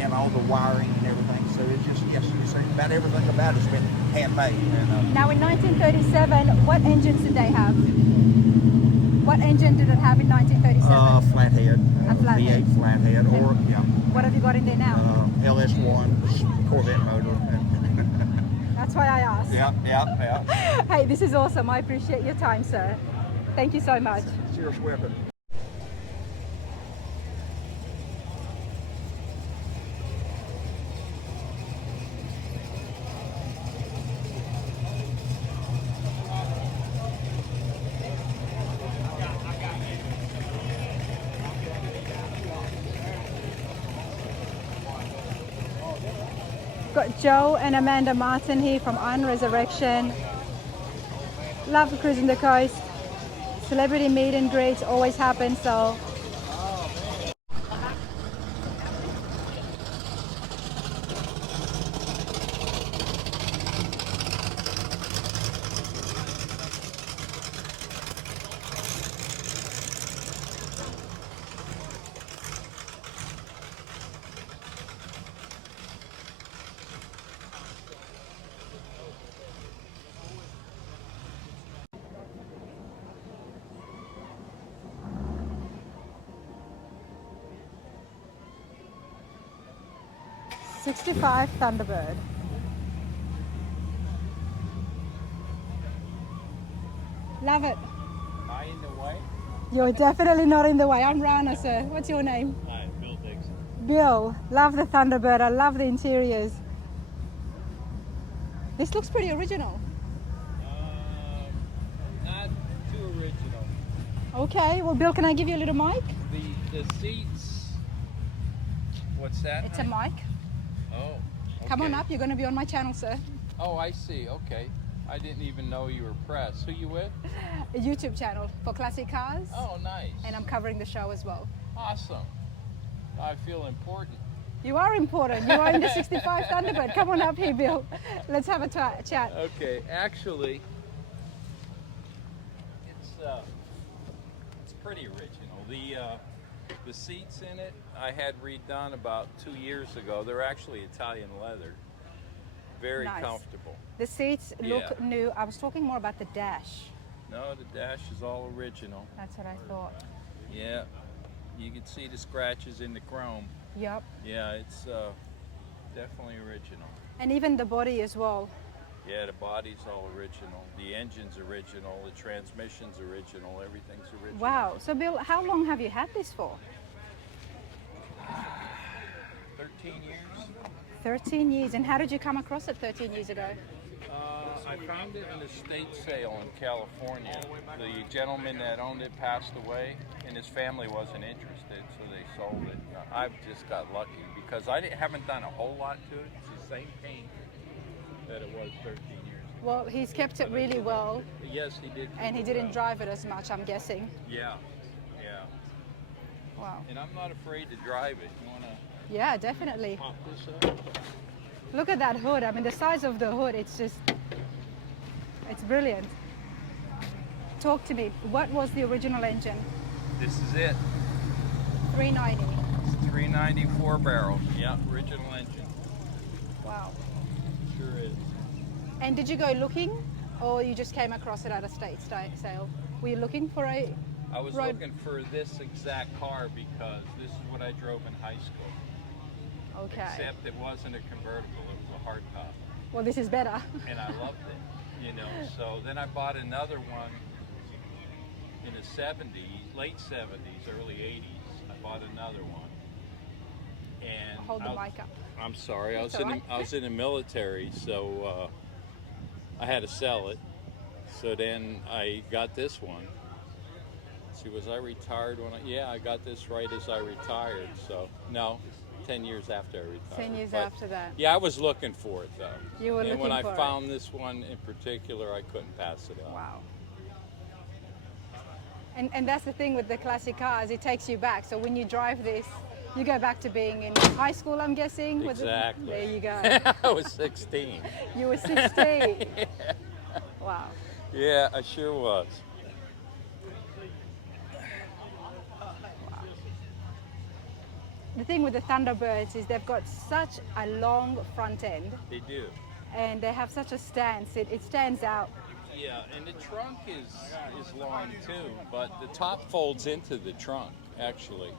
and all the wiring and everything. So it's just, yes, you see, about everything about it's been handmade. And, Now in 1937, what engines did they have? What engine did it have in 1937? flathead. A flathead. V8 flathead, or, yeah. What have you got in there now? LS1 Corvette motor. That's why I asked. Yeah. Hey, this is awesome. I appreciate your time, sir. Thank you so much. Serious weapon. Got Joe and Amanda Martin here from Iron Resurrection. Love cruising the coast. Celebrity meet and greets always happen, so. '65 Thunderbird. Love it. Am I in the way? You're definitely not in the way. I'm Rana, sir. What's your name? Hi, Bill Dixon. Bill. Love the Thunderbird. I love the interiors. This looks pretty original. Not too original. Okay. Well, Bill, can I give you a little mic? The seats. What's that? It's a mic. Oh. Come on okay. up. You're going to be on my channel, sir. Oh, I see. Okay. I didn't even know you were press. Who you with? A YouTube channel for classic cars. Oh, nice. And I'm covering the show as well. Awesome. I feel important. You are important. You are in the '65 Thunderbird. Come on up here, Bill. Let's have a chat. Okay. Actually, it's pretty original. The seats in it I had redone about 2 years ago. They're actually Italian leather. Very Nice. comfortable. The seats look Yeah. new. I was talking more about the dash. No, the dash is all original. That's what I thought. Yeah, you can see the scratches in the chrome. Yep. Yeah, it's definitely original. And even the body as well. Yeah, the body's all original. The engine's original. The transmission's original. Everything's original. Wow. So, Bill, how long have you had this for? 13 years. 13 years. And how did you come across it 13 years ago? I found it in a estate sale in California. The gentleman that owned it passed away, and his family wasn't interested, so they sold it. I've just got lucky because haven't done a whole lot to it. It's the same paint that it was 13 years ago. Well, he's kept it really well. Yes, he did. And he didn't drive it as much, I'm guessing. Yeah. Wow. And I'm not afraid to drive it. You want to Yeah, definitely. pop this up? Look at that hood. I mean, the size of the hood, it's brilliant. Talk to me. What was the original engine? This is it. 390. It's 394 barrel. Yeah, original engine. Wow. Sure is. And did you go looking, or you just came across it at a state sale? Were you looking for a I was road? looking for this exact car because this is what I drove in high school. Okay. Except it wasn't a convertible, it was a hardtop. Well, this is better. And I loved it, you know. So then I bought another one in the 70s, late 70s, early 80s. I bought another one. And Hold the mic up. I'm sorry, That's all right. I was in the military, so I had to sell it. So then I got this one. See, was I retired when yeah, I got this right as I retired. So no, 10 years after I retired. 10 years But, after that. yeah, I was looking for it though. You were and looking when I for it. found this one in particular, I couldn't pass it up. Wow. And that's the thing with the classic cars, it takes you back. So when you drive this, You go back to being in high school, I'm guessing? Was Exactly. There you go. I was 16. You were 16. Wow. Yeah, I sure was. The thing with the Thunderbirds is they've got such a long front end They do. and they have such a stance. It stands out. Yeah, and the trunk is long too, but the top folds into the trunk actually.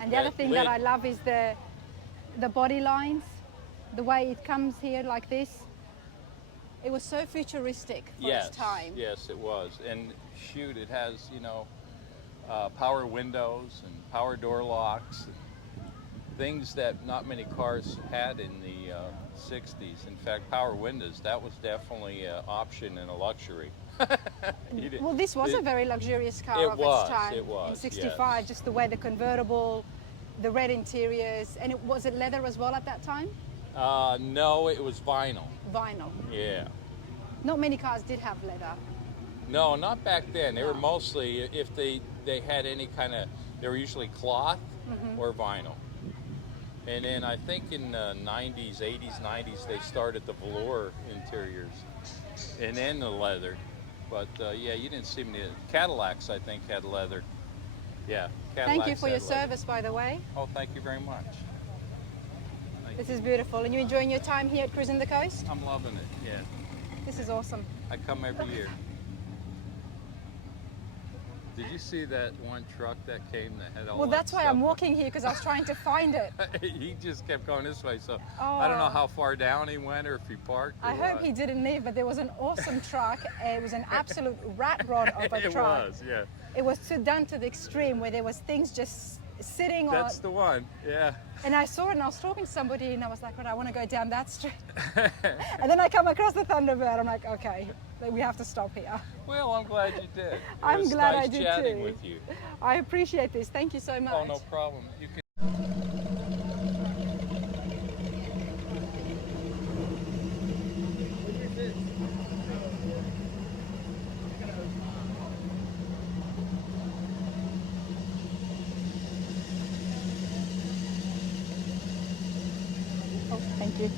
And the other That thing that I lid- love is the body lines, the way it comes here like this. It was so futuristic for Yes, its time. yes, it was. And shoot, it has, power windows and power door locks, and things that not many cars had in the 60s. In fact, power windows, that was definitely an option and a luxury. Well, this was a very luxurious car of its time. It was, in 65, yes. just the way the convertible, the red interiors, and was it leather as well at that time? No, it was vinyl. Vinyl. Yeah. Not many cars did have leather. No, not back then. They were mostly, if they had any kind of, they were usually cloth or vinyl. And then I think in the 90s, 80s, 90s, they started the velour interiors and then the leather. But yeah, you didn't see many. Cadillacs, I think, had leather. Yeah, Cadillacs Thank you for your had leather. service, by the way. Oh, thank you very much. This is beautiful. And you enjoying your time here at Cruising the Coast? I'm loving it, yeah. This is awesome. I come every year. Did you see that one truck that came that had all Well, that that's why stuff? I'm walking here because I was trying to find it. He just kept going this way, so I don't know how far down he went or if he parked. I hope he didn't leave, but there was an awesome truck. It was an absolute rat rod of a It truck. was, yeah. It was done to the extreme where there was things just sitting on. That's the one, yeah. And I saw it and I was talking to somebody and I was like, well, I want to go down that street. And then I come across the Thunderbird. I'm like, okay, we have to stop here. Well, I'm glad you did. I'm It was glad nice I did chatting too. with you. I appreciate this. Thank you so much. Oh, no problem. You can. Oh, thank you.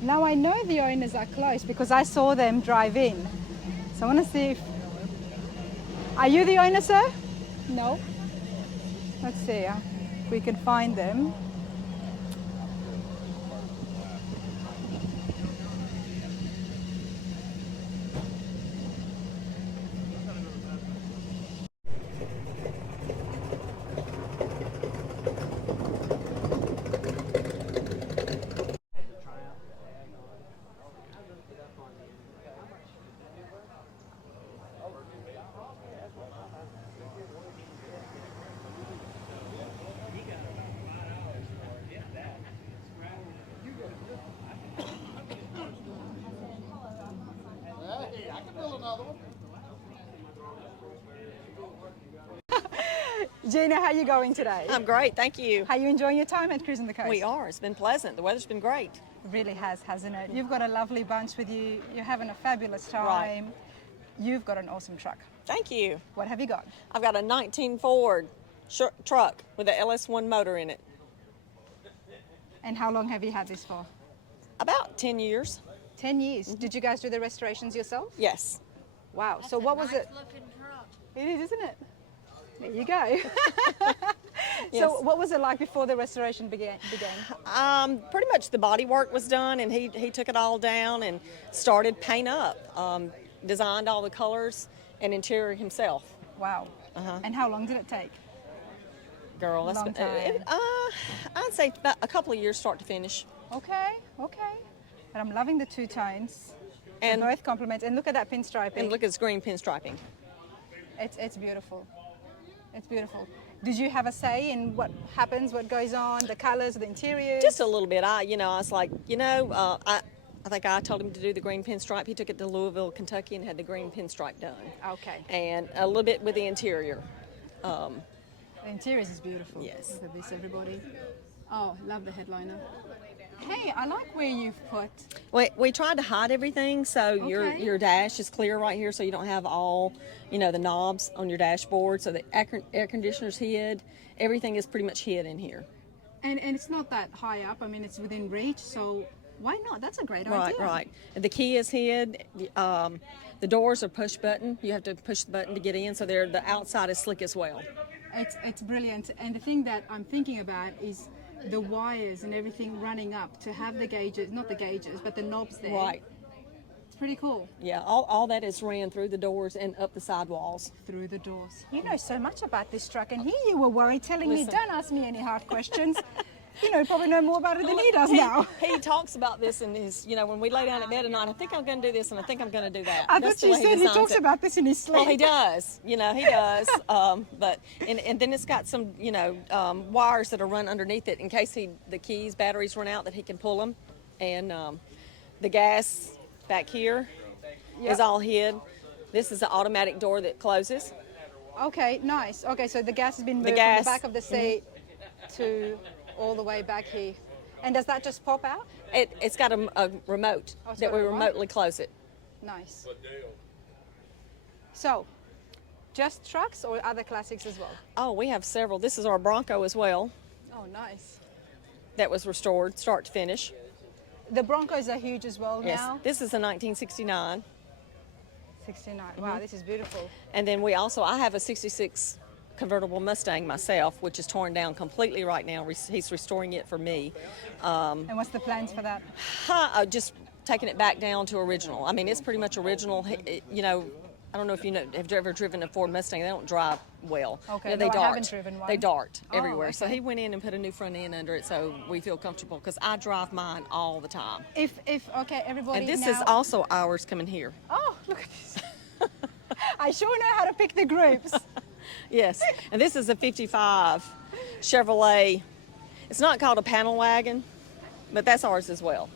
Now I know the owners are close because I saw them drive in. So I want to see if... Are you the owner, sir? No? Let's see if we can find them. Gina, how are you going today? I'm great, thank you. Are you enjoying your time at Cruising the Coast? We are. It's been pleasant. The weather's been great. It really has, hasn't it? You've got a lovely bunch with you. You're having a fabulous time. Right. You've got an awesome truck. Thank you. What have you got? I've got a 19 Ford truck with an LS1 motor in it. And how long have you had this for? About 10 years. 10 years. Did you guys do the restorations yourself? Yes. Wow. So what was it? It is, isn't it? There you go. Yes. So what was it like before the restoration began? Pretty much the body work was done, and he took it all down and started paint up. Designed all the colors and interior himself. Wow. And how long did it take? Girl, that's Long time. I'd say about a couple of years start to finish. Okay, okay. But I'm loving the two tones. And both compliments. And look at that pinstriping. And look at his green pinstriping. It's beautiful. It's beautiful. Did you have a say in what happens, what goes on, the colors, the interiors? Just a little bit. I was like, I think I told him to do the green pinstripe. He took it to Louisville, Kentucky, and had the green pinstripe done. Okay. And a little bit with the interior. The interiors is beautiful. Yes. Look at this, everybody. Oh, love the headliner. Hey, I like where you've put. We tried to hide everything, so your dash is clear right here, so you don't have all, the knobs on your dashboard. So the air conditioner's hid. Everything is pretty much hid in here. And it's not that high up. I mean, it's within reach, so why not? That's a great Right, idea. right. And the key is hid. The doors are push button. You have to push the button to get in, so the outside is slick as well. It's brilliant. And the thing that I'm thinking about is the wires and everything running up to have the gauges, not the gauges, but the knobs there. Right. It's pretty cool. Yeah, all that is ran through the doors and up the sidewalls. Through the doors. You know so much about this truck, and here you were worried, telling me, Listen. don't ask me any hard questions. You probably know more about it than he does now. He talks about this in his, when we lay down at bed at night, I think I'm going to do this and I think I'm going to do that. I That's thought the you way said he designs talks it. about this in his sleep. Well, he does. He does. But then it's got some, wires that are run underneath it in case the keys, batteries run out, that he can pull them. And the gas back here is all hid. This is the automatic door that closes. Okay, nice. Okay, so the gas has been moved from the back of the seat to all the way back here. And does that just pop out? It's got a remote that we remotely close it. Nice. So, just trucks or other classics as well? Oh, we have several. This is our Bronco as well. Oh, nice. That was restored, start to finish. The Broncos are huge as well now. This is a 1969. 69. Wow, this is beautiful. And then I have a 66 convertible Mustang myself, which is torn down completely right now. He's restoring it for me. And what's the plans for that? Just taking it back down to original. I mean, it's pretty much original. I don't know if have you ever driven a Ford Mustang? They don't drive well. Okay, they no, dart. I haven't driven one. They dart Oh, everywhere. okay. So he went in and put a new front end under it, so we feel comfortable because I drive mine all the time. If okay, everybody. And this now... is also ours coming here. Oh, look at this. I sure know how to pick the groups. Yes, and this is a 55 Chevrolet. It's not called a panel wagon, but that's ours as well.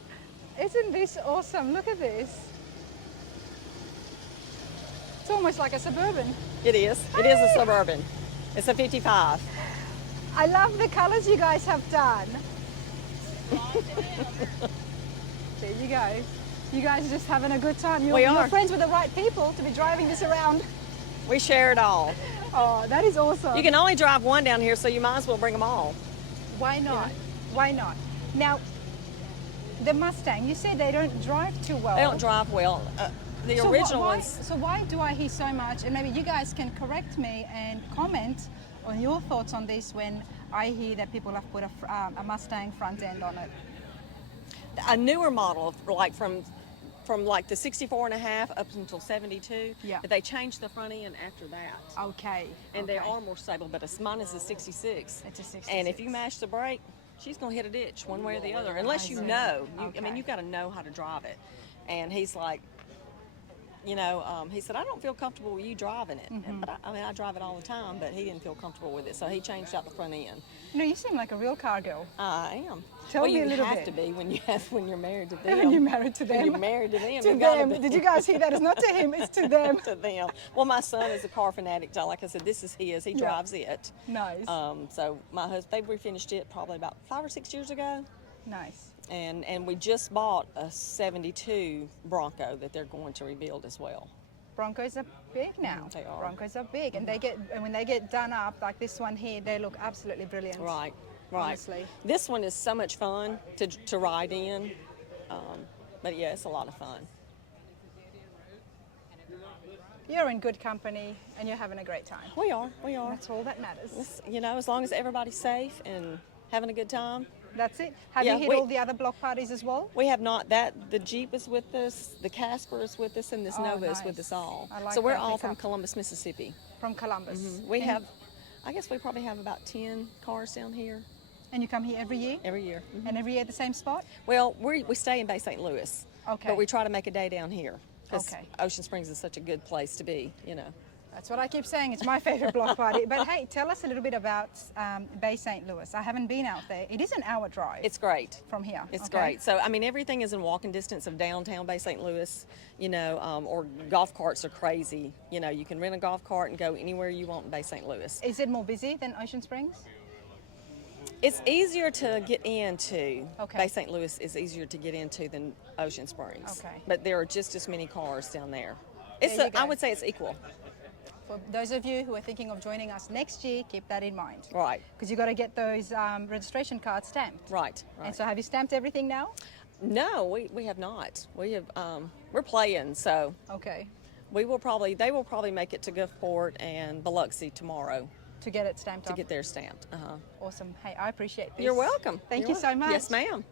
Isn't this awesome? Look at this. It's almost like a Suburban. It is. It is a Suburban. It's a 55. I love the colors you guys have done. There you go. You guys are just having a good time. You're friends with the right people to be driving this around. We share it all. Oh, that is awesome. You can only drive one down here, so you might as well bring them all. Why not? Why not? Now, the Mustang, you said they don't drive too well. They don't drive well. The original ones. So why do I hear so much? And maybe you guys can correct me and comment on your thoughts on this when I hear that people have put a Mustang front end on it. A newer model, like from like the 64 and a half up until 72. Yeah. But they changed the front end after that. Okay. And they are more stable, but mine is a 66. It's a 66. And if you mash the brake, she's going to hit a ditch one way or the other, unless you know. I mean, you've got to know how to drive it. And he's like, he said, I don't feel comfortable with you driving it. Mm-hmm. But I drive it all the time, but he didn't feel comfortable with it, so he changed out the front end. No, you seem like a real car girl. I am. Tell me a little you have bit. to be when you're married to them. When you're married to them. When you're married to them. To you gotta them. be. Did you guys hear that? It's not to him, it's to them. To them. Well, my son is a car fanatic. Like I said, this is his. He drives it. Nice. So my husband, they refinished it probably about 5 or 6 years ago. Nice. And we just bought a 72 Bronco that they're going to rebuild as well. Broncos are big now. They are. Broncos are big, and when they get done up like this one here, they look absolutely brilliant. Right. Honestly. This one is so much fun to ride in, but yeah, it's a lot of fun. You're in good company, and you're having a great time. We are. That's all that matters. As long as everybody's safe and having a good time. That's it. Have you hit all the other block parties as well? We have not. The Jeep is with us, the Casper is with us, and this Nova is with us all. I like so we're that all from pickup. Columbus, Mississippi. From Columbus. We have, I guess we probably have about 10 cars down here. And you come here every year? Every year. And every year at the same spot? Well, we stay in Bay St. Louis. Okay. But we try to make a day down here. Because Okay. Ocean Springs is such a good place to be, That's what I keep saying. It's my favorite block party. But hey, tell us a little bit about Bay St. Louis. I haven't been out there. It is an hour drive. It's great. From here. It's great. So, I mean, everything is in walking distance of downtown Bay St. Louis, or golf carts are crazy. You can rent a golf cart and go anywhere you want in Bay St. Louis. Is it more busy than Ocean Springs? It's easier to get into. Okay. Bay St. Louis is easier to get into than Ocean Springs. Okay. But there are just as many cars down there. There you go. I would say it's equal. For those of you who are thinking of joining us next year, keep that in mind. Right. Because you got to get those registration cards stamped. Right. And so have you stamped everything now? No, we have not. We have we're playing, so Okay. they will probably make it to Gulfport and Biloxi tomorrow To get it stamped to up. get theirs stamped. Awesome. Hey, I appreciate this. You're welcome. Thank You're you so welcome. much. Yes, ma'am.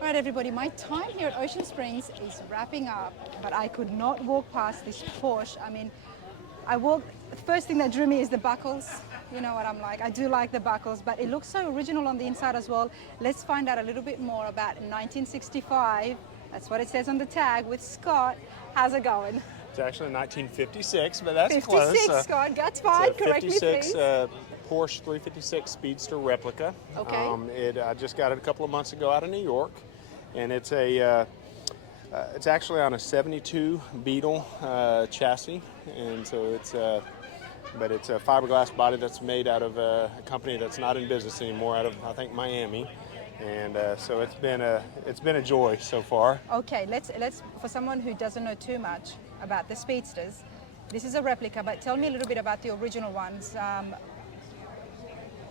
All right, everybody, my time here at Ocean Springs is wrapping up, but I could not walk past this Porsche. I mean, the first thing that drew me is the buckles. You know what I'm like. I do like the buckles, but it looks so original on the inside as well. Let's find out a little bit more about 1965. That's what it says on the tag with Scott. How's it going? It's actually 1956, but that's 56, close. Scott, that's fine. Correct me, 56 please. Porsche 356 Speedster replica. Okay. I just got it a couple of months ago out of New York, and it's actually on a 72 Beetle chassis, and so it's a fiberglass body that's made out of a company that's not in business anymore, out of I think Miami, and so it's been a joy so far. Okay, let's for someone who doesn't know too much about the Speedsters, this is a replica, but tell me a little bit about the original ones.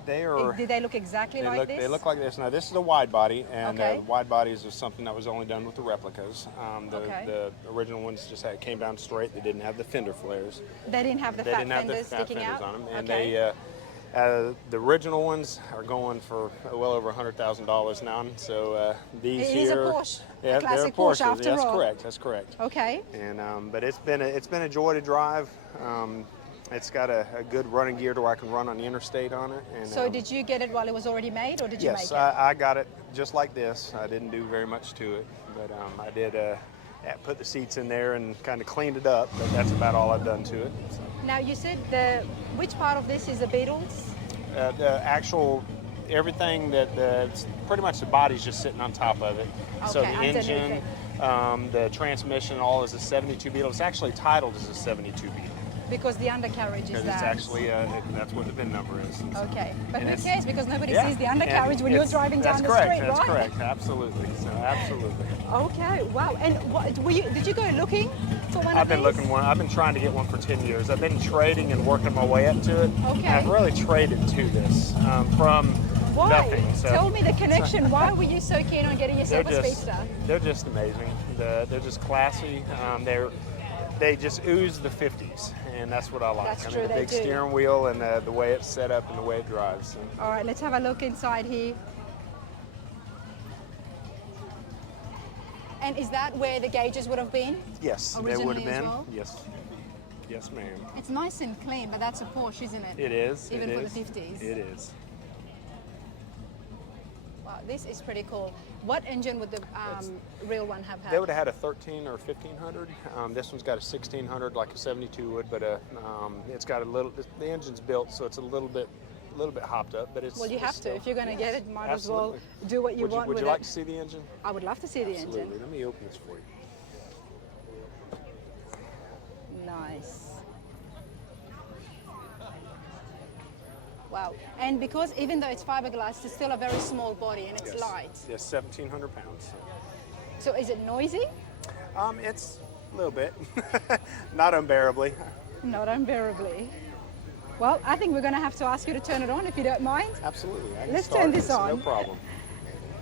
Did they look exactly like this? They look like this. Now, this is a wide body, and Okay. wide bodies is something that was only done with the replicas. Okay. The original ones just came down straight. They didn't have the fender flares. They didn't have the They fat didn't have the fenders fat sticking fenders out? on them. And Okay. the original ones are going for well over $100,000 now. So these It here, is a Porsche, a yeah, classic they're Porsche Porsches. after That's all. correct. That's correct. Okay. And but it's been a joy to drive. It's got a good running gear to where I can run on the interstate on it. And, So did you get it while it was already made, or did you yes, make it? I got it just like this. I didn't do very much to it, but I did put the seats in there and kind of cleaned it up, but that's about all I've done to it. So, Now you said which part of this is the Beatles? the actual, everything it's pretty much the body's just sitting on top of it. So the Okay, underneath engine, it. the transmission, all is a 72 Beetle. It's actually titled as a 72 Beetle. Because the undercarriage is Because that. it's actually, that's what the VIN number is. And so- Okay, but and who it's- cares? Because nobody yeah, sees the and undercarriage when you're it's- driving down the that's correct, street, that's right? correct, absolutely. So absolutely. Okay, wow. And did you go looking for one I've of been these? looking one. I've been trying to get one for 10 years. I've been trading and working my way up to it. Okay. And I've really traded to this from Why? nothing. So Tell me the connection. Why were you so keen on getting yourself a Speedster? They're just amazing. They're just classy. They just ooze the 50s, and that's what I like. That's I mean, true, the they big do. steering wheel and the way it's set up and the way it drives. So. All right, let's have a look inside here. And is that where the gauges would have been? Yes, there would Originally have as been. well? Yes, yes, ma'am. It's nice and clean, but that's a Porsche, isn't it? It is. Even it for is. the 50s. It is. Wow, this is pretty cool. What engine would the real one have had? They would have had a 13 or 1500. This one's got a 1600, like a 72 would, but it's got a little. The engine's built, so it's a little bit hopped up. But it's Well, you have still, to. If you're going to get it, might absolutely. as well do what you want Would with you like it. to see the engine? I would love to see the Absolutely. engine. Let me open this for you. Nice. Wow. And because even though it's fiberglass, it's still a very small body and it's Yes. light. Yes, 1,700 pounds. So is it noisy? It's a little bit, not unbearably. Not unbearably. Well, I think we're going to have to ask you to turn it on if you don't mind. Absolutely. I can Let's start turn this No on. problem.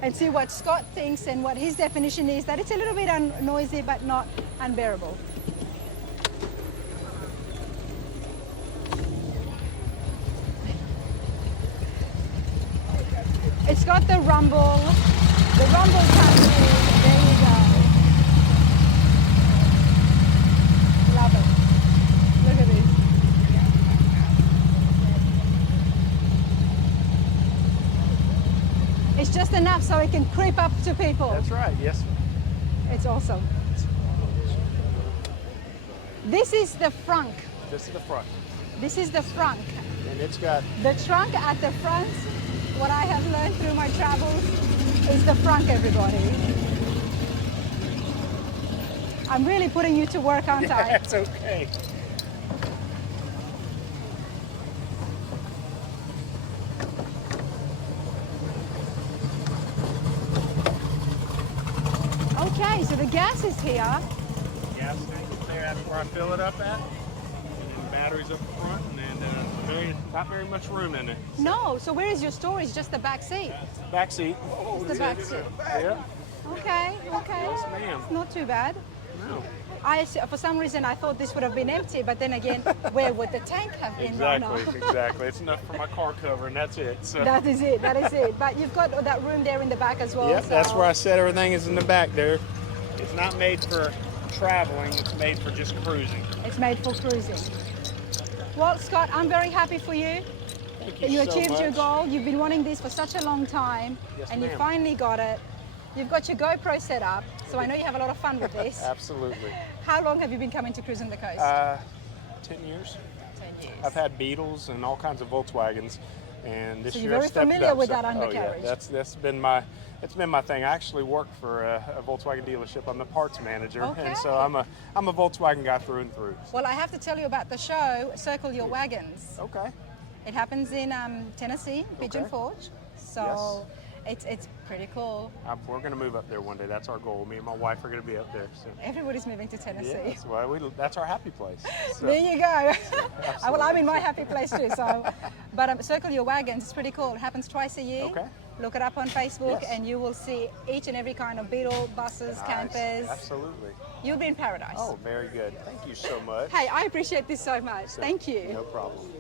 and see what Scott thinks and what his definition is, that it's a little bit noisy but not unbearable. It's got the rumble. The rumble comes in. There you go. Love it. Look at this. It's just enough so it can creep up to people. That's right, yes. It's awesome. This is the frunk. This is the front. This is the frunk. And it's got... The trunk at the front, what I have learned through my travels, is the frunk, everybody. I'm really putting you to work, aren't I? That's okay. Okay, so the gas is here. Gas tank is there, that's where I fill it up at. And then the batteries up front, and then not very much room in it. No, so where is your storage? Just the back seat? Back seat. It's the back seat. Yeah. Okay, okay. Yes, ma'am. It's not too bad. No. For some reason, I thought this would have been empty, but then again, where would the tank have been right now? Exactly. It's enough for my car cover, and that's it. So. That is it, that is it. But you've got that room there in the back as well. Yep, so. that's where I set everything is in the back there. It's not made for traveling, it's made for just cruising. It's made for cruising. Well, Scott, I'm very happy for you. Thank that you you so achieved your much. goal. You've been wanting this for such a long time, Yes, and you ma'am. finally got it. You've got your GoPro set up, so I know you have a lot of fun with this. Absolutely. How long have you been coming to Cruisin' the Coast? 10 years. 10 years. I've had Beetles and all kinds of Volkswagens, and this So year you're very I stepped familiar up. with So- that undercarriage. Oh yeah, that's been my thing. I actually work for a Volkswagen dealership. I'm the parts manager, and so Okay. I'm a Volkswagen guy through and through. Well, I have to tell you about the show, Circle Your Wagons. Okay. It happens in Tennessee, Pigeon Forge. So it's pretty cool. We're going to move up there one day. That's our goal. Me and my wife are going to be up there. So. Everybody's moving to Tennessee. Yes, well, that's our happy place. So. There you go. Well, I'm in my happy place too. So, but Circle Your Wagons is pretty cool. It happens twice a year. Okay. Look it up on Facebook, Yes. and you will see each and every kind of Beetle, buses, Nice. campers. Absolutely. You'll be in paradise. Oh, very good. Thank you so much. Hey, I appreciate this so much. Thank you. No problem.